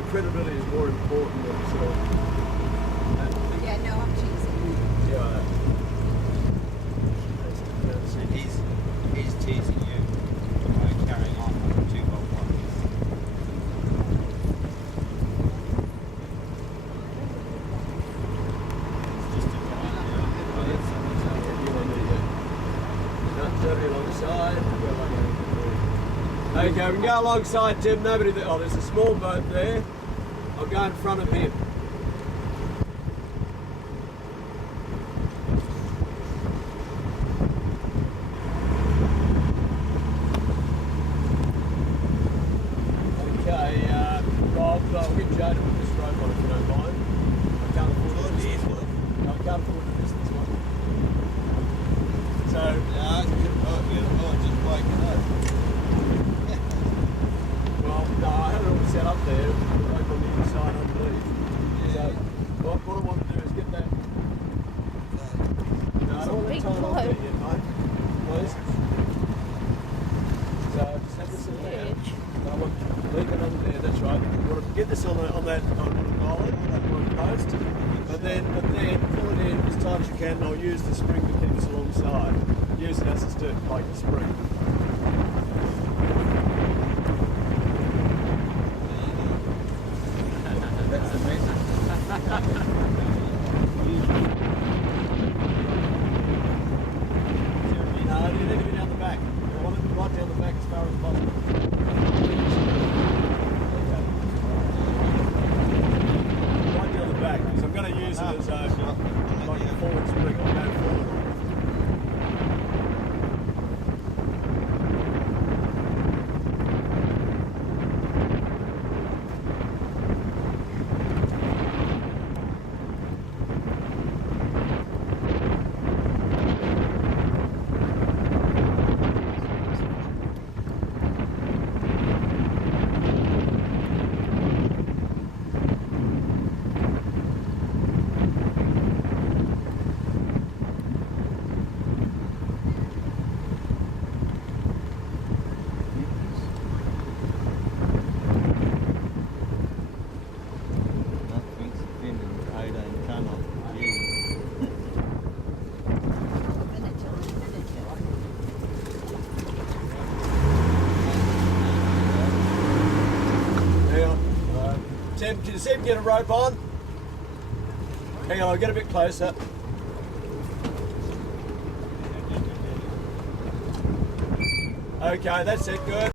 my credibility is more important than sort of. Yeah, no, I'm cheesy. Yeah. And he's teasing you by carrying on with the 2-volt wires. It's just a Okay, we can go alongside Tim. Nobody there. Oh, there's a small boat there. I'll go in front of him. Okay, Rob, we'll get Joe to put this rope on if you don't mind. I can't afford to miss this one. No, I can't afford to miss this one. So, just waking up. well, no, I had it all set up there, the rope on the inside underneath. So, what I want to do is get that. No, I don't want Big to tie it off there float. yet, mate. Please. So, just have this in there. Edge. I want to leave it under there, that's right. You want to get this on that collar, that one post, but then pull it in as tight as you can, and I'll use the spring to keep us alongside. Use it as a stir, like a spring. That's amazing. No, you need to be down the back. I want it right down the back as far as possible. Okay. Right down the back, because I'm going to use it as a like a forward spring. I'll go forward. Nothing's been in Ada and Tunnel. Hang on. Tim, can you see if you can get a rope on? Hang on, I'll get a bit closer. Okay, that's it, good.